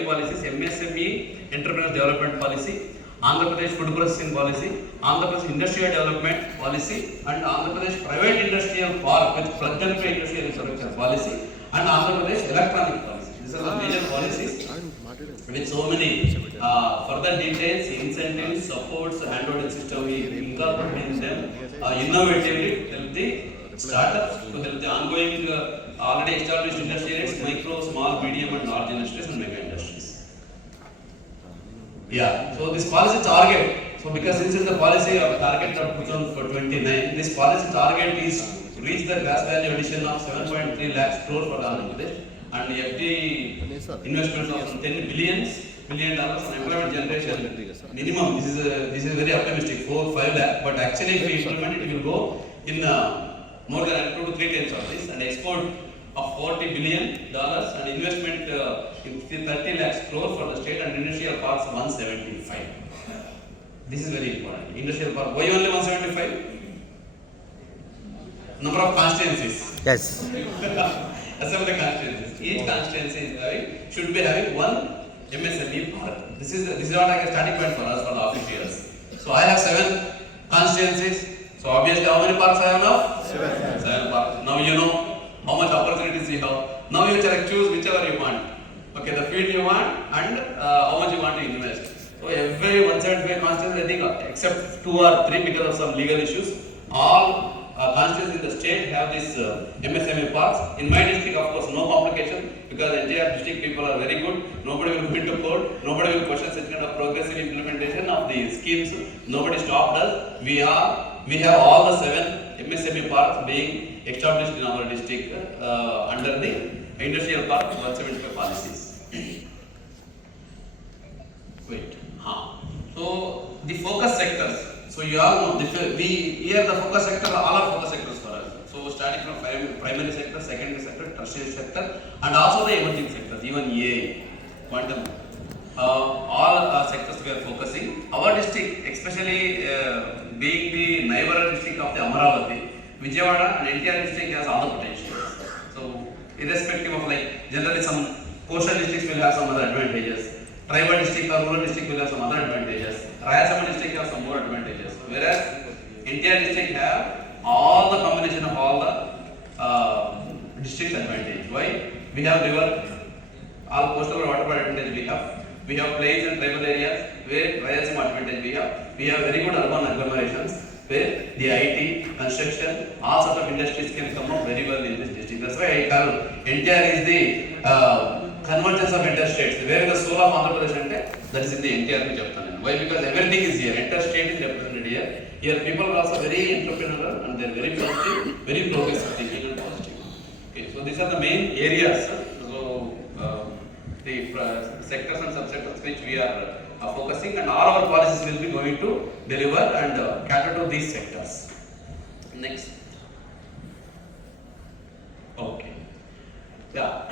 policies, MSME Entrepreneur Development Policy, Andhra Pradesh Food Processing Policy, Andhra Pradesh Industrial Development Policy, and Andhra Pradesh Private Industrial Park with plug-and-play industrial infrastructure policy, and Andhra Pradesh Electronic Policy. These are the major policies with so many further details, incentives, supports, hand-holding system. We incorporate in them innovatively to help the startups, to help the ongoing already established industries, micro, small, medium, and large industries and mega industries. Yeah, so this policy target, so because this is the policy of target of 2029, this policy target is to reach the gross value addition of 7.3 lakhs crore for Andhra Pradesh and the FDI investment of $10 billion on employment generation minimum. This is very optimistic, 4-5 lakh, but actually if we implement it, it will go in more than 2 to 3 times of this, and export of $40 billion and investment in 30 lakhs crore for the state, and industrial parks 175. This is very important. Industrial park, why only 175? Number of constituencies. Yes. Assembly constituencies. Each constituency should be having one MSME park. This is not like a starting point for us, for the officials. So I have 7 constituencies. So obviously how many parks I have now? 7 parks. Now you know how much opportunities you have. Now you choose whichever you want. Okay, the field you want and how much you want to invest. So every 175 constituencies, I think except 2 or 3 because of some legal issues, all constituencies in the state have this MSME parks. In my district, of course, no complication because entire district people are very good. Nobody will go to court. Nobody will question such kind of progressive implementation of the schemes. Nobody stopped us. We have all the 7 MSME parks being established in our district under the industrial park 175 policies. Wait. So the focus sectors. So you all know here the focus sector, all are focus sectors for us. So starting from primary sector, secondary sector, tertiary sector, and also the emerging sectors, even AI, quantum. All sectors we are focusing. Our district, especially being the neighboring district of the Amaravati, Vijayawada and NTR district has all the potentials. So irrespective of generally some coastal districts will have some other advantages. Tribal district or rural district will have some other advantages. Rayalaseema district have some more advantages. Whereas NTR district have all the combination of all the districts advantage. Why? We have river, all coastal water advantage we have. We have plains and tribal areas where Rayalaseema advantage we have. We have very good urban agglomerations where the IT, construction, all sort of industries can come up very well in this district. That's why I call NTR is the convergence of interstates. Where the soul of Andhra Pradesh that is in the NTR. Why? Because everything is here. Interstate is represented here. Here people are also very entrepreneurial and they are very positive, very progressive thinking and positive. Okay, so these are the main areas. So the sectors and subsectors which we are focusing, and all our policies will be going to deliver and cater to these sectors. Next. Okay. Yeah.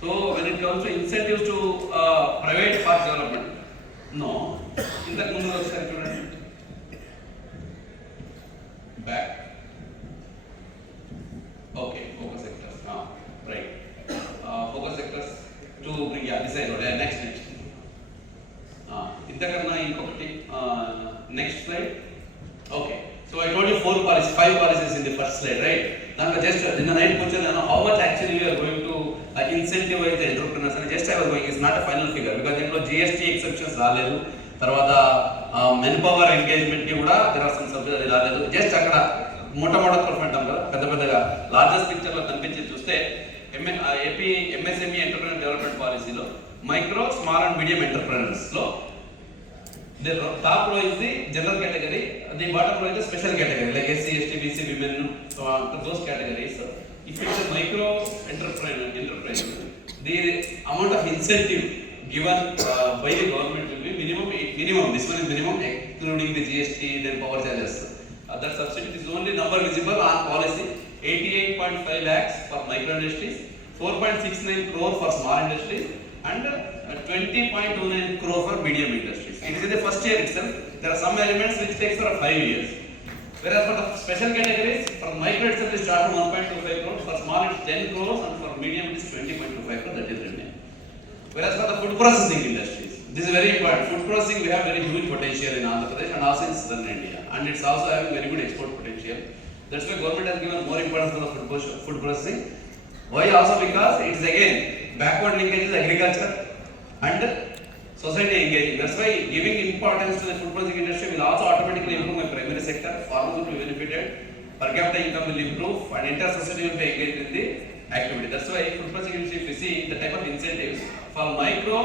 So when it comes to incentives to private park development, no. In the Mundu sector, back. Okay, focus sectors. Right. Focus sectors to bring this side. Next. Next slide. Okay. So I told you 5 policies in the first slide, right? Now just in the night question, how much actually we are going to incentivize the entrepreneurs. And just I was going, it's not a final figure because there are GST exceptions. Manpower engagement there are some subsidies. Just largest picture lo kanpinchi chuste AP MSME Entrepreneur Development Policy lo micro, small and medium entrepreneurs lo the top row is the general category, the bottom row is the special category like SC, ST, BC, women, so those categories. If it's a micro entrepreneur, the amount of incentive given by the government will be minimum. This one is minimum, including the GST, then power charges. That subsidy is only number visible on policy. 88.5 lakhs for micro industries, 4.69 crore for small industries, and 20.29 crore for medium industries. It is in the first year itself. There are some elements which takes for 5 years. Whereas for the special categories, for micro itself it starts from 1.25 crore, for small it's 10 crores, and for medium it is 20.25 crore. That is remain. Whereas for the food processing industries, this is very important. Food processing, we have very huge potential in Andhra Pradesh and also in southern India, and it's also having very good export potential. That's why government has given more importance to the food processing. Why? Also because it is again backward linkage is agriculture and society engaging. That's why giving importance to the food processing industry will also automatically improve my primary sector. Farmers will be benefited, per capita income will improve, and entire society will be engaged in the activity. That's why food processing industry, if you see the type of incentives for micro,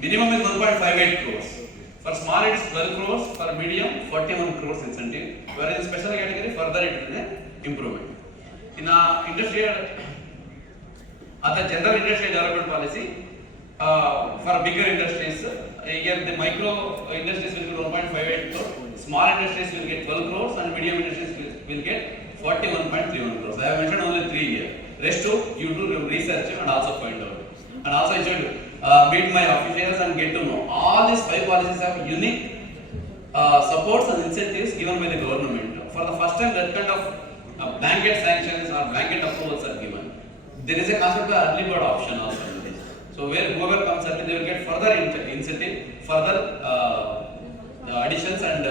minimum is 1.58 crores. For small it is 12 crores. For medium 41 crores incentive. Whereas in special category further it is an improvement. In industrial, the general industrial development policy. For bigger industries, here the micro industries will get 1.58 crores, small industries will get 12 crores, and medium industries will get 41.31 crores. I have mentioned only 3 here. Rest two, you do research and also find out. And also I should meet my officials and get to know. All these 5 policies have unique supports and incentives given by the government. For the first time, that kind of blanket sanctions or blanket approvals are given. There is a concept of early bird option also. So where whoever comes up, they will get further incentive, further additions and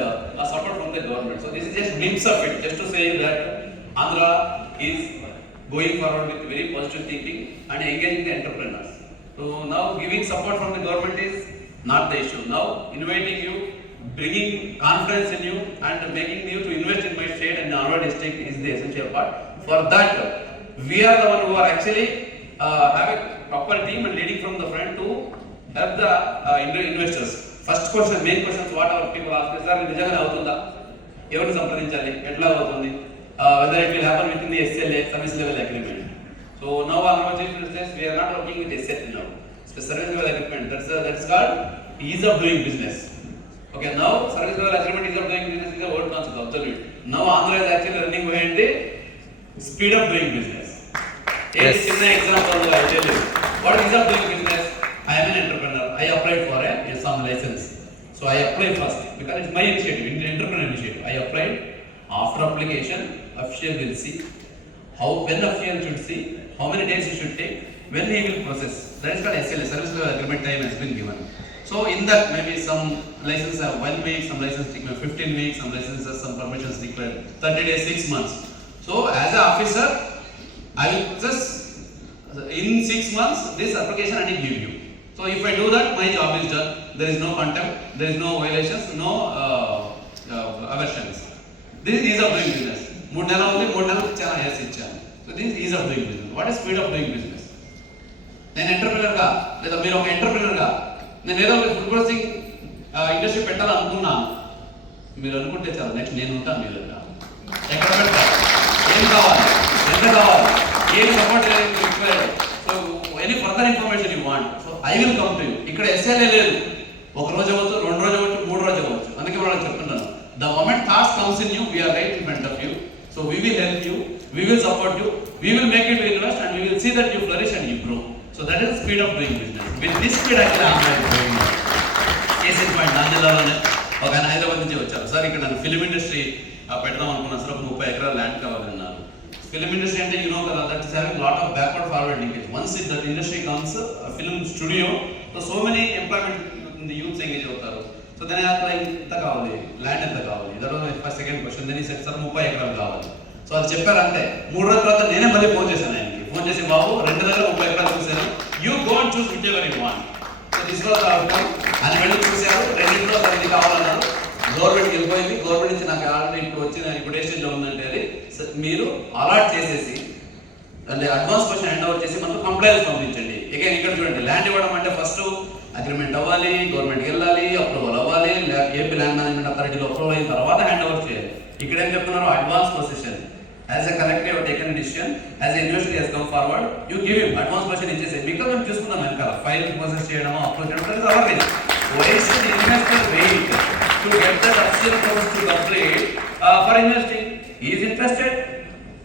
support from the government. So this is just glimpse of it, just to say that Andhra is going forward with very positive thinking and engaging the entrepreneurs. So now giving support from the government is not the issue. Now inviting you, bringing confidence in you and making you to invest in my state and Andhra district is the essential part. For that, we are the one who are actually have a proper team and leading from the front to help the investors. First question, main questions, what our people ask is, sir, nijanga avutunda? Evaru sampradinchali? Etla avutundi? Whether it will happen within the SLA, service level agreement. So now our chief minister, we are not working with SLA now. It's the service level agreement. That's called ease of doing business. Okay, now service level agreement, ease of doing business is a old concept. Observe it. Now Andhra is actually running behind the speed of doing business. Yes. In the example, I tell you, what is of doing business? I am an entrepreneur. I applied for some license. So I applied first because it's my initiative, entrepreneur initiative. I applied. After application, official will see when official should see, how many days he should take, when he will process. That is called SLA, service level agreement time has been given. So in that, maybe some licenses have 1 week, some licenses take 15 weeks, some licenses, some permissions required 30 days, 6 months. So as an officer, I will just in 6 months this application I will give you. So if I do that, my job is done. There is no contempt, there is no violations, no aversions. This is ease of doing business. 3 నెలలు ఉంది, 3 నెలలకు చాలా yes ఇచ్చాను. So this is ease of doing business. What is speed of doing business? నేను ఎంటర్‌ప్రెన్యూర్ గా లేదా మీరు ఒక ఎంటర్‌ప్రెన్యూర్ గా నేను ఏదో ఒక ఫుడ్ ప్రాసెసింగ్ ఇండస్ట్రీ పెట్టాలనుకున్నాను. మీరు అనుకుంటే చాలు, నెక్స్ట్ నేను ఉంటాను మీ దగ్గర. ఎక్కడ పెడతారు, ఏం కావాలి, ఎంత కావాలి, ఏం support required, so any further information you want, so I will come to you. ఇక్కడ ఎస్ఎల్ఏ లేదు. ఒక రోజు అవ్వచ్చు, 2 రోజు అవ్వచ్చు, 3 రోజు అవ్వచ్చు. అందుకే వాళ్ళకి చెప్తున్నాను, the moment thoughts comes in you, we are right in front of you. So we will help you, we will support you, we will make you to invest, and we will see that you flourish and you grow. So that is the speed of doing business. With this speed actually I am going. Case in point, Nanjilaloనే ఒక హైదరాబాద్ నుంచి వచ్చారు. సార్ ఇక్కడ నేను film industry పెడదాం అనుకున్నాను సార్, 30 ఎకరాల land కావాలన్నారు. ఫిలిం ఇండస్ట్రీ అంటే యూ నో కదా, that is having lot of backward forward linkage. Once it that industry comes, film studio, so many employment in the youths engage అవుతారు. సో దాని ఎంత కావాలి, ల్యాండ్ ఎంత కావాలి, that was my first second question. Then he said sir 30 ఎకరాలు కావాలి. సో అది చెప్పారంటే 3 రోజుల తర్వాత నేనే మళ్ళీ ఫోన్ చేశాను ఆయనకి. ఫోన్ చేసి, బాబు 2 దగ్గర 30 ఎకరాలు చూశాను, you go and choose which ever you want. So this was outcome. ఆయన వెళ్ళి చూశారు, 2 అది కావాలన్నారు. గవర్నమెంట్కి వెళ్ళిపోయింది. గవర్నమెంట్ నుంచి నాకు ఆల్రెడీ ఇప్పుడు వచ్చిన, ఇప్పుడు ఏ స్టేజ్లో ఉందంటే అది మీరు అలాట్ చేసేసి అంటే అడ్వాన్స్ క్వశ్చన్ హ్యాండ్ ఓవర్ చేసి మనకు కంప్లైంట్స్ పంపించండి. అగైన్ ఇక్కడ చూడండి, ల్యాండ్ ఇవ్వడం అంటే ఫస్ట్ అగ్రిమెంట్ అవ్వాలి, గవర్నమెంట్కి వెళ్ళాలి, అప్రూవల్ అవ్వాలి, ఏపీ ల్యాండ్ మేనేజ్మెంట్ అథారిటీలో అప్రూవల్ అయిన తర్వాత హ్యాండ్ ఓవర్ చేయాలి. ఇక్కడ ఏం చెప్తున్నారు, advance position. As a collector your taken decision, as a investor has come forward, you give him advance position ఇచ్చేసి మిగతా మేము చూసుకుందాం వెనకాల ఫైల్ ప్రాసెస్ చేయడం, అప్రూవ్ చేయడం. That is our risk. Why should investor wait to get that official process to complete for investing? He is interested,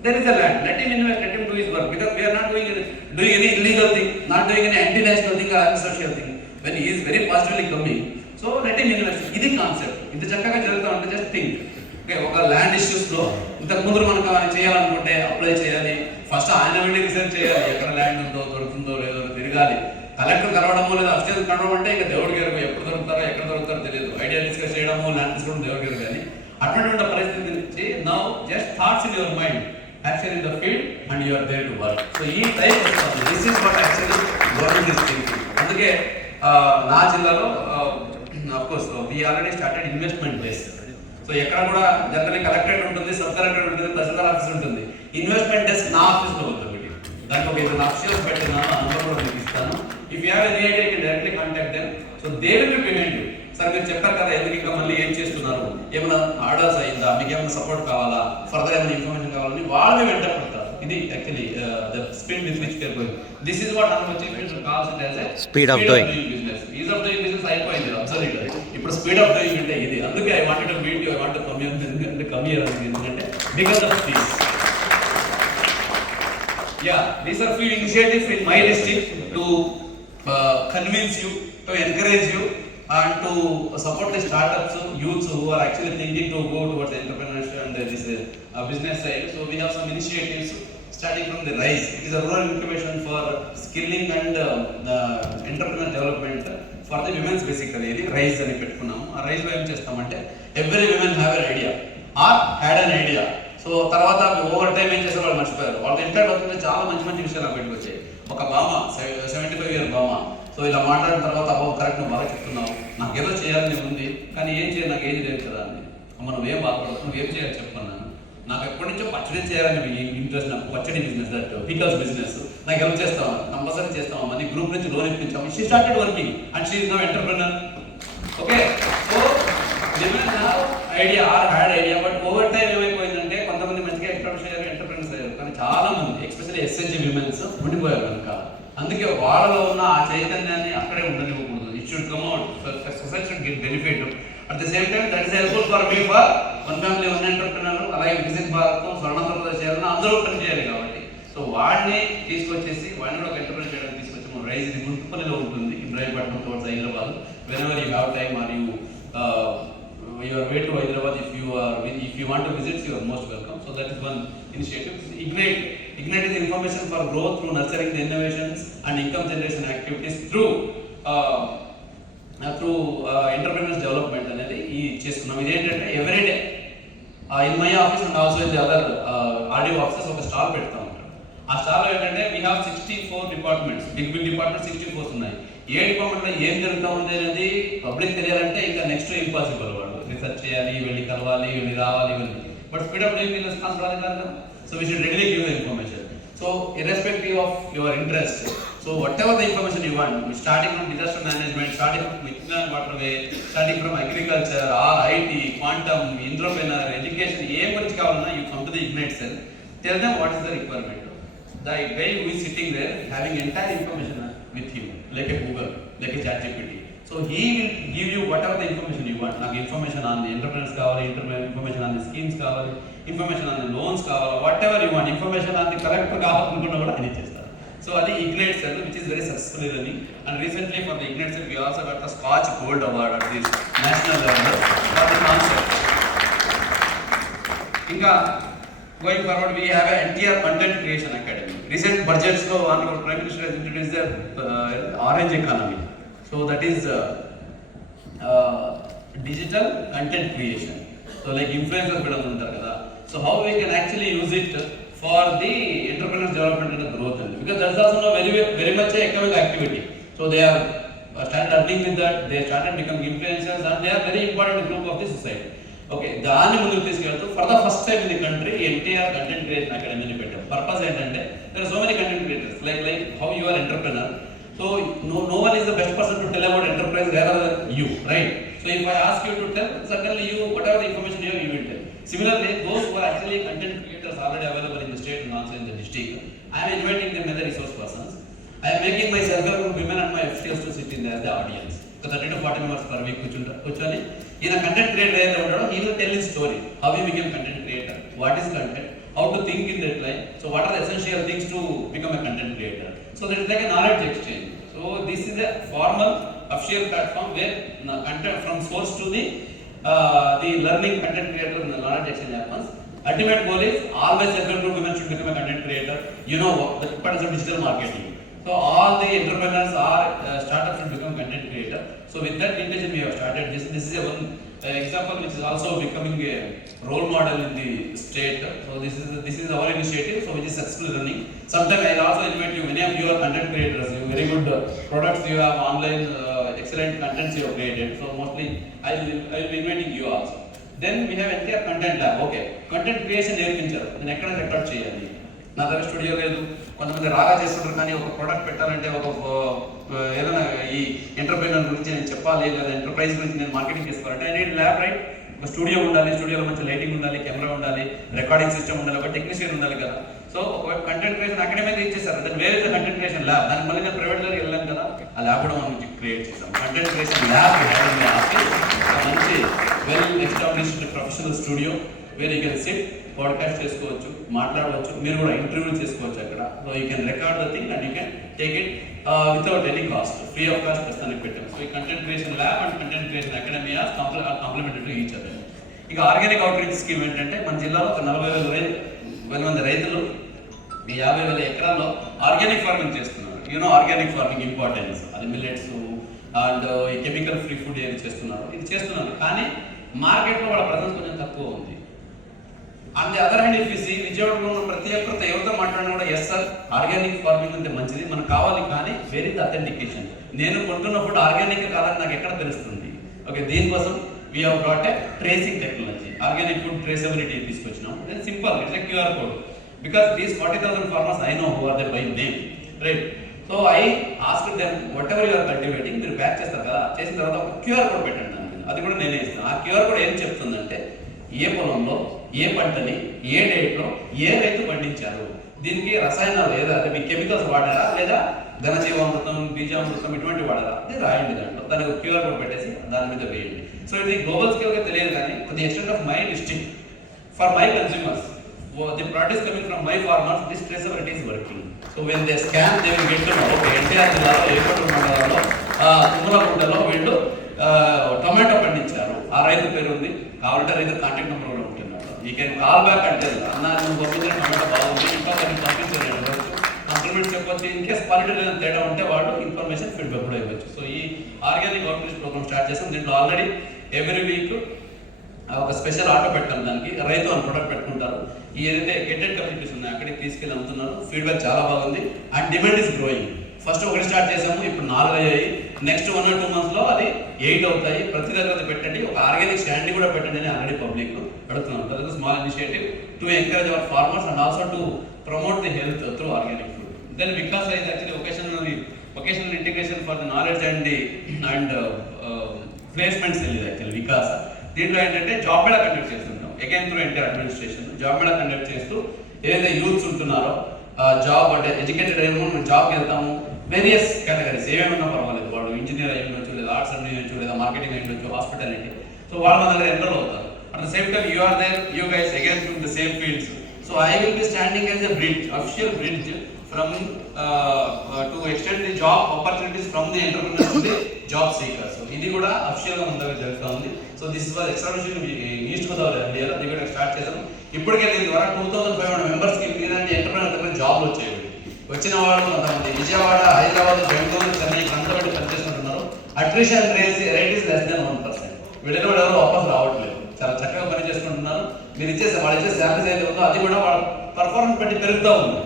there is a land, let him invest, let him do his work, because we are not doing any illegal thing, not doing any anti-national thing or anti-social thing. When he is very positively coming, so let him invest. ఇది కాన్సెప్ట్. ఇంత చక్కగా జరుగుతూ ఉంటే just think. Okay, ఒక ల్యాండ్ ఇష్యూస్లో ఇంతకు ముందు మనకు చేయాలనుకుంటే అప్లై చేయాలి, ఫస్ట్ ఆయన వెళ్ళి రీసెర్చ్ చేయాలి, ఎక్కడ ల్యాండ్ ఉందో, దొరుకుతుందో లేదో తిరగాలి. కలెక్టర్ కలవడము లేదా అఫీషియల్ కలవడం అంటే ఇంకా దేవుడికి ఎరుగు, ఎప్పుడు దొరుకుతారో ఎక్కడ దొరుకుతారో తెలియదు, ఐడియా డిస్కస్ చేయడము ల్యాండ్ తీసుకోవడం దేవుడికి ఎరుగు. కానీ అటువంటి పరిస్థితి నుంచి now just thoughts in your mind, action in the field and you are there to work. So ఈ టైప్ వస్తుంది. This is what actually government is thinking. అందుకే నా జిల్లాలో of course we already started investment base. So ఎక్కడ కూడా generally collectorate ఉంటుంది, sub collectorate ఉంటుంది, tahsildar office ఉంటుంది. ఇన్వెస్ట్మెంట్ డెస్క్ నా ఆఫీస్లో ఉంటుంది. దానికి ఒక 2 అఫీషియల్స్ పెట్టినాను, అందులో కూడా మీకు ఇస్తాను. If you have any idea you can directly contact them. So they will be payment. Sir మీరు చెప్పారు కదా ఎందుకు ఇంకా మళ్ళీ ఏం చేస్తున్నారు, ఏమైనా ఆర్డర్స్ అయిందా, మీకు ఏమైనా సపోర్ట్ కావాలా, ఫర్దర్ ఏమైనా ఇన్ఫర్మేషన్ కావాలని వాళ్ళే వెంట పడతారు. ఇది actually the speed with which we are going. This is what మనం వచ్చి calls it as a speed of doing business. Is of doing business అయిపోయింది అబ్సల్యూట్. ఇప్పుడు స్పీడ్ ఆఫ్ డూయింగ్ అంటే ఇది. అందుకే I wanted to meet you, I want to come here ఎందుకంటే because of this. Yeah, these are few initiatives in my district to convince you, to encourage you and to support the startups, youths who are actually thinking to go towards entrepreneurship and this business side. So we have some initiatives starting from the RISE. It is a rural incubation for skilling and entrepreneur development for the women's basically. ఇది RISE అని పెట్టుకున్నాము. ఆ RISE లో ఏం చేస్తామంటే every women have an idea or had an idea. So తర్వాత over time ఏం చేస్తారు వాళ్ళు మర్చిపోయారు. వాళ్ళకి ఇంపాక్ట్ అవుతుంది. చాలా మంచి మంచి విషయాలు నాకు బయటకు వచ్చాయి. ఒక బామ్మ 75 ఇయర్ బామ్మ. సో ఇలా మాట్లాడిన తర్వాత అబ్బో కరెక్ట్ నువ్వు బాగా చెప్తున్నావు, నాకేదో చేయాలని ఉంది కానీ ఏం చేయాలి, నాకు ఏది లేదు కదా అని. అమ్మ నువ్వేం బాధపడదు, నువ్వు ఏం చేయాలి చెప్పన్నాను. నాకు ఎప్పటి నుంచో పచ్చడి చేయాలని ఇంట్రెస్ట్, నాకు పచ్చడి బిజినెస్, దట్ పికల్స్ బిజినెస్ నాకు హెల్ప్ చేస్తాను, కంపల్సరీ చేస్తాము అని గ్రూప్ నుంచి లోన్ ఇప్పించాము. She started working and she is now entrepreneur. Okay, so women have idea or had idea, but over time ఏమైపోయిందంటే కొంతమంది మంచిగా ఎంటర్ప్రెన్యూర్స్ అయ్యారు కానీ చాలా మంది ఎస్పెషల్లీ ఎస్ఎస్జి విమెన్స్ ఉండిపోయారు కనుక. అందుకే వాళ్ళలో ఉన్న ఆ చైతన్యాన్ని అక్కడే ఉండనివ్వకూడదు. It should come out, society should get benefit. At the same time that is helpful for me, for one family one entrepreneur. అలాగే విజిట్ భారత్, స్వర్ణాంధ్రప్రదేశ్ చేయాలని అందరూ పని చేయాలి కాబట్టి సో వాడిని తీసుకొచ్చేసి వాడిని కూడా ఎంటర్ప్రెన్యూర్ చేయడానికి తీసుకొచ్చి రైజ్. ఇది గుంటుపల్లిలో ఉంటుంది, Ibrahimpatnam towards Hyderabad. Whenever you have time are your way to Hyderabad, if you want to visit, you are most welcome. So that is one initiative. Ignite is information for growth through nurturing the innovations and income generation activities through entrepreneurs development అనేది ఈ చేస్తున్నాం. ఇది ఏంటంటే every day in my office and also in the other RDO offices ఒక stall పెడతా ఉంటారు. ఆ స్టాల్లో ఏంటంటే we have 64 departments, big departments 64 ఉన్నాయి. ఏ డిపార్ట్మెంట్లో ఏం జరుగుతూ ఉంది అనేది పబ్లిక్ తెలియాలంటే ఇంకా నెక్స్ట్ ఇంపాసిబుల్. వాళ్ళు రీసెర్చ్ చేయాలి, వెళ్ళి కలవాలి, వెళ్ళి రావాలి, వెళ్ళి. But speed of doing business కాన్స్ రాదు కదా. So we should readily give the information. So irrespective of your interest, so whatever the information you want, starting from disaster management, starting from Vignan waterway, starting from agriculture or IT, quantum, entrepreneur, education, ఏం గురించి కావాలన్నా you come to the ignite cell, tell them what is the requirement. The guy who is sitting there having entire information with him, like a Google, like a ChatGPT. So he will give you whatever the information you want. Like information on the entrepreneurs kavali, information on the schemes kavali, information on the loans kavali, whatever you want, information on the collector kavali anukunna kuda ani chestaru. So adi Ignite Cell, which is very successfully running, and recently for the Ignite Cell we also got the Scotch Gold Award at this national level for the concept. Inga going forward, we have an NTR Content Creation Academy. Recent budgets lo Honorable Prime Minister has introduced the orange economy. So that is digital content creation. So like influencers pedam untaru kada. So how we can actually use it for the entrepreneurs development and the growth, because that's also very much a economic activity. So they are started earning with that. They started becoming influencers and they are very important group of the society. Okay, దాన్ని ముందుకు తీసుకెళ్తూ for the first time in the country NTR content creation అకాడమీని పెట్టాం. Purpose ఏంటంటే there are so many content creators like how you are entrepreneur. So no one is the best person to tell about enterprise rather than you, right? So if I ask you to tell, certainly you whatever the information you have, you will tell. Similarly, those who are actually content creators already available in the state and also in the district, I am inviting them as the resource persons. I am making myself women and my FTS to sit in there as the audience. So 30 to 40 members per week కూర్చొని ఈయన content creator ఏదైతే ఉంటాడో he will tell his story, how he became content creator, what is content, how to think in that line, so what are the essential things to become a content creator. So that is like a knowledge exchange. So this is a formal official platform where content from source to the learning content creator and the knowledge exchange happens. Ultimate goal is always every group women should become a content creator. You know what the importance of digital marketing. So all the entrepreneurs are startups should become content creator. So with that intention we have started this. This is a one example which is also becoming a role model in the state. So this is our initiative, so which is successfully running. Sometime I will also invite you. Many of you are content creators. You very good products you have online, excellent contents you have created. So mostly I will be inviting you also. Then we have entire content lab. Okay, content creation నేర్పించారు. నేను ఎక్కడ రికార్డ్ చేయాలి, నా దగ్గర స్టూడియో లేదు. కొంతమంది రాగా చేస్తుంటారు, కానీ ఒక ప్రోడక్ట్ పెట్టాలంటే ఒక ఏదైనా ఈ ఎంటర్ప్రైనర్ గురించి నేను చెప్పాలి, లేదా ఎంటర్ప్రైజ్ గురించి నేను మార్కెటింగ్ చేసుకోవాలంటే ఐ నీడ్ ల్యాబ్, రైట్? ఒక స్టూడియో ఉండాలి, స్టూడియోలో మంచి లైటింగ్ ఉండాలి, కెమెరా ఉండాలి, రికార్డింగ్ సిస్టమ్ ఉండాలి, ఒక టెక్నీషియన్ ఉండాలి కదా. సో ఒకవైపు కంటెంట్ క్రియేషన్ అకాడమీ ఇచ్చేసారు, దాని వేరే కంటెంట్ క్రియేషన్ ల్యాబ్, దానికి మళ్ళీ నేను ప్రైవేట్ దగ్గర వెళ్ళాను కదా, ఆ ల్యాబ్ కూడా మనం క్రియేట్ చేసాం. కంటెంట్ క్రియేషన్ ల్యాబ్ మంచి well established professional studio where you can sit, podcast చేసుకోవచ్చు, మాట్లాడవచ్చు, మీరు కూడా ఇంటర్వ్యూ చేసుకోవచ్చు అక్కడ. So you can record the thing and you can take it without any cost, free of cost ప్రస్తుతానికి పెట్టాం. సో ఈ content creation lab and content creation academy are complementary to each other. ఇక organic outreach scheme ఏంటంటే మన జిల్లాలో ఒక 40,000 మంది రైతులు ఈ 50,000 ఎకరాల్లో ఆర్గానిక్ ఫార్మింగ్ చేస్తున్నారు. యూనో ఆర్గానిక్ ఫార్మింగ్ ఇంపార్టెన్స్, అది మిల్లెట్స్ అండ్ ఈ కెమికల్ ఫ్రీ ఫుడ్ ఏది చేస్తున్నారు, ఇది చేస్తున్నారు, కానీ మార్కెట్లో వాళ్ళ ప్రజెన్స్ కొంచెం తక్కువ ఉంది. On the other hand if you see, విజయవాడలో ఉన్న ప్రతి ఒక్కరితో ఎవరితో మాట్లాడినా కూడా ఎస్ సార్ ఆర్గానిక్ ఫార్మింగ్ అంటే మంచిది, మనకు కావాలి, కానీ వెరీ ది అథెంటికేషన్. నేను కొంటున్న ఫుడ్ ఆర్గానిక్ కాదని నాకు ఎక్కడ తెలుస్తుంది? ఓకే, దీనికోసం we have brought a tracing technology, organic food traceability తీసుకొచ్చినాం. Then simple, it's a QR code, because these 40,000 farmers I know who are there by name, right? So I ask them whatever you are cultivating, మీరు pack చేస్తారు కదా, చేసిన తర్వాత ఒక QR code పెట్టండి దానికి, అది కూడా నేనే ఇస్తాను. ఆ QR code ఏం చెప్తుందంటే ఏ పొలంలో ఏ పంటని ఏ డేట్లో ఏ రైతు పండించారు, దీనికి రసాయనాలు లేదా మీ కెమికల్స్ వాడారా, లేదా ఘనజీవామృతం, బీజామృతం ఇటువంటి వాడారా, అది రాయండి దాంట్లో, దానికి ఒక QR code పెట్టేసి దాని మీద వేయండి. సో ఇది గ్లోబల్ స్కేల్గా తెలియదు, కానీ the extent of my district for my consumers, the products coming from my farmers, this traceability is working. So when they scan they will get to know, okay NTR జిల్లాలో ఏపట్టు మండలంలో తుమ్మలగుంటలో వీళ్ళు టొమాటో పండించారు, ఆ రైతు పేరు ఉంది, కావాలంటే రైతు కాంటాక్ట్ నెంబర్ కూడా ఉంటున్నారు, యూ కెన్ కాల్ బ్యాక్ అంటే అన్న నువ్వు పంపించిన టొమాటో బాగుంది, ఇంకా దాన్ని పంపించలేదు, కాంప్లిమెంట్స్ చెప్పొచ్చు. ఇన్ కేస్ క్వాలిటీ లేదా తేడా ఉంటే వాళ్ళు ఇన్ఫర్మేషన్ ఫీడ్బ్యాక్ కూడా ఇవ్వచ్చు. సో ఈ ఆర్గానిక్ అవుట్రీచ్ ప్రోగ్రామ్ స్టార్ట్ చేస్తాం. దీంట్లో ఆల్రెడీ ఎవ్రీ వీక్ ఒక స్పెషల్ ఆటో పెట్టాం, దానికి రైతు అని ప్రొడక్ట్ పెట్టుకుంటారు. ఈ ఏదైతే గెటెడ్ కమ్యూనిటీస్ ఉన్నాయో అక్కడికి తీసుకెళ్ళి అమ్ముతున్నారు. ఫీడ్బ్యాక్ చాలా బాగుంది and demand is growing. First ఒకటి స్టార్ట్ చేసాము, ఇప్పుడు 4 అయ్యాయి. నెక్స్ట్ 1 or 2 months అది 8 అవుతాయి. ప్రతి దగ్గర పెట్టండి, ఒక ఆర్గానిక్ స్టాండ్ కూడా పెట్టండి అని ఆల్రెడీ పబ్లిక్ అడుగుతున్నాం. That is small initiative to encourage our farmers and also to promote the health through organic food. Then Vikas is actually vocational integration for the knowledge and placements ఇది యాక్చువల్లీ వికాస్. దీంట్లో ఏంటంటే job mela conduct చేస్తుంటాం, again through enter administration job mela conduct చేస్తూ ఏదైతే యూత్స్ ఉంటున్నారో జాబ్ అంటే ఎడ్యుకేటెడ్ అయినా మనం జాబ్కి వెళ్తాము. వేరియస్ కేటగిరీస్ ఏమేమన్నా పర్వాలేదు, వాడు ఇంజనీర్ అయి ఉండొచ్చు, లేదా ఆర్ట్స్ అయి ఉండొచ్చు, లేదా మార్కెటింగ్ అయి ఉండొచ్చు, హాస్పిటాలిటీ. సో వాళ్ళు మన దగ్గర ఎన్రోల్ అవుతారు. At the same time you are there, you guys again from the same fields. So I will be standing as a bridge, official bridge from to extend the job opportunities from the entrepreneurs to the job seekers. So ఇది కూడా అఫిషియల్ గా మన దగ్గర జరుగుతూ ఉంది. So this was extraordinary east Godavari ఇండియాలో ఇది కూడా స్టార్ట్ చేశాం. ఇప్పటికే దీని ద్వారా 2,500 మెంబర్స్ కి మీలాంటి ఎంటర్ప్రెనర్ దగ్గర జాబ్లు వచ్చాయి. వచ్చిన వాళ్ళు కొంతమంది విజయవాడ, హైదరాబాద్, బెంగళూరు, చెన్నై అంతబడి పనిచేస్తుంటున్నారు. Attrition rate is less than 1%. వీళ్ళని కూడా ఎవరు వాపస్ రావట్లేదు, చాలా చక్కగా పని చేసుకుంటున్నారు. మీరు వాళ్ళు ఇచ్చే శాలరీస్ అయితే ఉందో అది కూడా వాళ్ళ పర్ఫార్మెన్స్ బట్టి పెరుగుతూ ఉంది.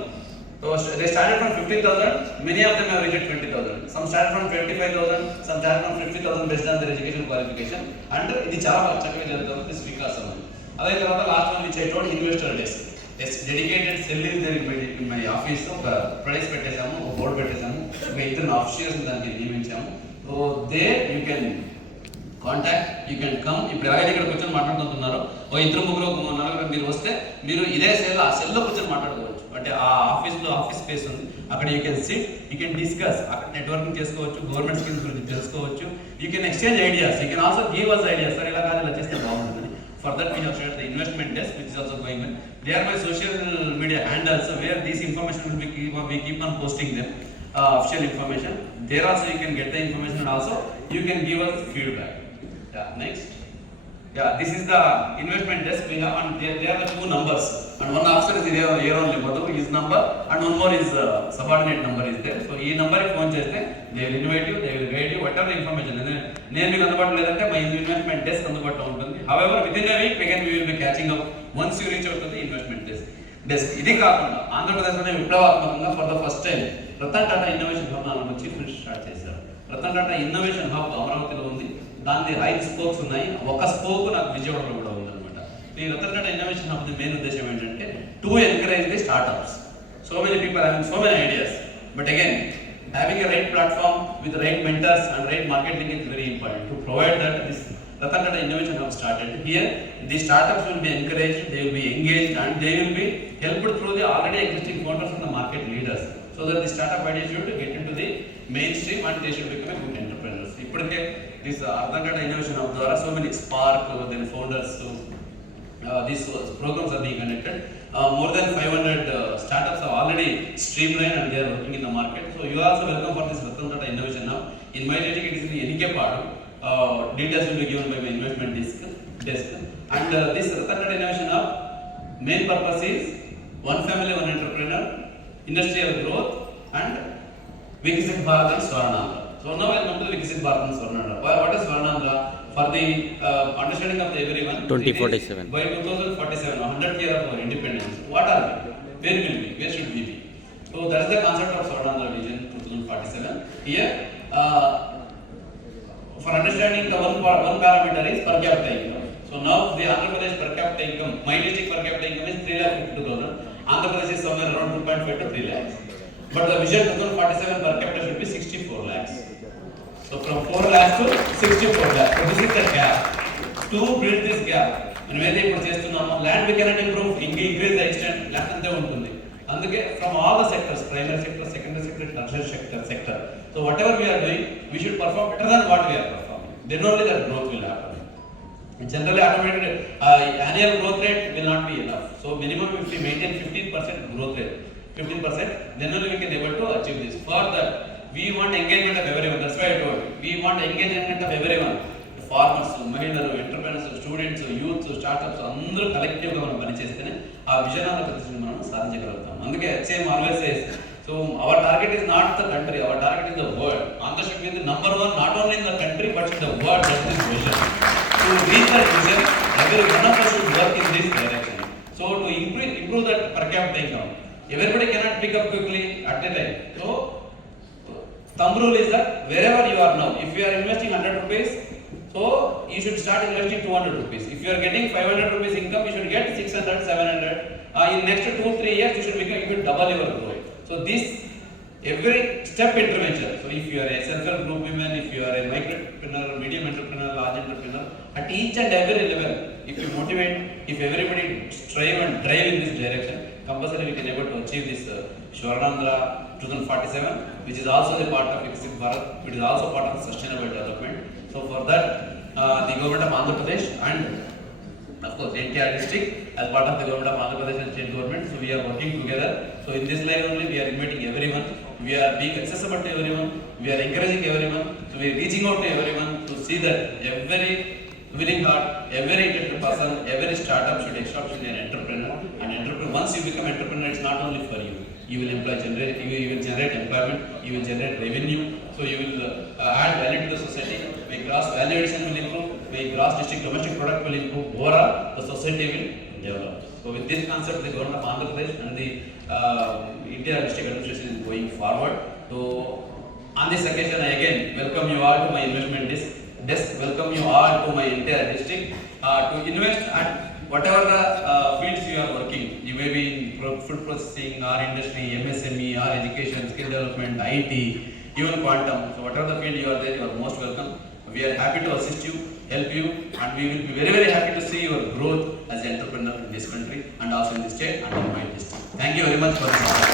So they started from 15,000, many of them have reached 20,000. Some started from 25,000, some started from 50,000 based on their education qualification. And ఇది చాలా చక్కగా జరుగుతుంది దిస్ వికాసం. అదే తర్వాత last one which I told investor desk, dedicated cell in my office. ఒక price పెట్టేసాము, ఒక బోర్డు పెట్టేసాము, ఒక 2 ఆఫీసర్స్ దానికి నియమించాము. So they you can contact, you can come. ఇప్పుడు ఎవరైనా ఇక్కడ కూర్చొని మాట్లాడుకుంటున్నారో ఒక 2-3 నలుగురు మీరు వస్తే మీరు ఇదే సెల్, ఆ సెల్లో కూర్చొని మాట్లాడుకోవచ్చు. అంటే ఆ ఆఫీస్లో ఆఫీస్ స్పేస్ ఉంది, అక్కడ you can sit, you can discuss, అక్కడ నెట్వర్కింగ్ చేసుకోవచ్చు, గవర్నమెంట్ స్కీమ్స్ గురించి తెలుసుకోవచ్చు, you can exchange ideas, you can also give us ideas. Sir ఇలా కాదు ఇలా చేస్తే బాగుంటుందని. For that we have shared the investment desk which is also going on. They are my social media handles where this information will be keep on posting them official information. There also you can get the information and also you can give us feedback. Yeah, next. Yeah, this is the investment desk we have, and there are the two numbers, and one officer is here only, Madhu, his number, and one more is subordinate number is there. So ఈ number కి phone చేస్తే they will invite you, they will guide you, whatever information. నేను మీకు అందుబాటులో లేదంటే my investment desk అందుబాటులో ఉంటుంది. However, within a week again we will be catching up once you reach out to the investment desk. ఇది కాకుండా ఆంధ్రప్రదేశ్లోనే విప్లవాత్మకంగా for the first time Ratan Tata innovation hub నాలుగు చీఫ్ మినిస్టర్ స్టార్ట్ చేశారు. రతన్ టాటా ఇన్నోవేషన్ హబ్ అమరావతిలో ఉంది. దాని 5 స్పోక్స్ ఉన్నాయి. ఒక స్పోక్ నాకు విజయవాడలో కూడా ఉందన్నమాట. ఈ Ratan Tata innovation hub main ఉద్దేశం ఏంటంటే to encourage the startups. So many people having so many ideas, but again having a right platform with right mentors and right marketing is very important to provide that. This Ratan Tata Innovation Hub started here. The startups will be encouraged, they will be engaged, and they will be helped through the already existing founders and the market leaders, so that the startup ideas should get into the mainstream and they should become a good entrepreneurs. Ippudike this Ratan Tata Innovation Hub ద్వారా so many spark then founders, these programs are being conducted. More than 500 startups are already streamlined and they are working in the market. So you are also welcome for this Ratan Tata Innovation Hub. In my district it is in Enikepadu. Details will be given by my investment desk. And this Ratan Tata Innovation Hub main purpose is one family, one entrepreneur, industrial growth, and Viksit Bharat and Swarnandhra. So now I come to the Viksit Bharat and Swarnandhra. What is Swarnandhra? For the understanding of everyone, 2047. By 2047, 100th year of our independence, what are we? Where will we? Where should we be? So that is the concept of Swarnandhra Vision 2047. Here, for understanding the one parameter is per capita income. So now the Andhra Pradesh per capita income, my district per capita income is 3,52,000. Andhra Pradesh is somewhere around 2.5 to 3 lakhs. But the Vision 2047 per capita should be 64 lakhs. So from 4 lakhs to 64 lakhs. So this is the gap. To build this gap, and when they purchase land we cannot improve, increase the extent, land ante untundi. Anduke from all the sectors, primary sector, secondary sector, tertiary sector. So whatever we are doing, we should perform better than what we are performing. Then only that growth will happen. Generally, automated annual growth rate will not be enough. So minimum if we maintain 15% growth rate, 15%, then only we can able to achieve this. For that, we want engagement of everyone. That's why I told you. We want engagement of everyone. Farmers, మహిళలు, entrepreneurs, students, youth, startups అందరూ కలెక్టివ్గా మనం పనిచేస్తేనే ఆ విజనాల ప్రతిష్టని మనం సాధించగలుగుతాం. అందుకే HCM always says, so our target is not the country, our target is the world. Andhra should be the number one not only in the country but in the world. That is vision. To reach that vision, every one of us should work in this direction. So to improve that per capita income, everybody cannot pick up quickly at a time. So thumb rule is that wherever you are now, if you are investing 100 rupees, so you should start investing 200 rupees. If you are getting 500 rupees income, you should get 600, 700. In next 2-3 years, you should double your growth. So this every step intervention. So if you are a self-help group women, if you are a micro entrepreneur, medium entrepreneur, large entrepreneur, at each and every level, if you motivate, if everybody strive and drive in this direction, compulsory we can able to achieve this Swarnandhra 2047, which is also the part of Viksit Bharat, which is also part of sustainable development. So for that, the government of Andhra Pradesh and of course NTR district as part of the government of Andhra Pradesh and state government, so we are working together. So in this line only we are inviting everyone, we are being accessible to everyone, we are encouraging everyone, so we are reaching out to everyone to see that every willing heart, every intelligent person, every startup should be an entrepreneur. And entrepreneur, once you become entrepreneur, it's not only for you. You will you will generate employment, you will generate revenue, so you will add value to the society. My gross value addition will improve, my gross district domestic product will improve. Overall, the society will develop. So with this concept, the government of Andhra Pradesh and the India district administration is going forward. So on this occasion, I again welcome you all to my investment desk. Welcome you all to my entire district to invest at whatever the fields you are working. You may be in food processing, or industry, MSME, or education, skill development, IT, even quantum. So whatever the field you are there, you are most welcome. We are happy to assist you, help you, and we will be very, very happy to see your growth as an entrepreneur in this country and also in this state and in my district. Thank you very much for this opportunity.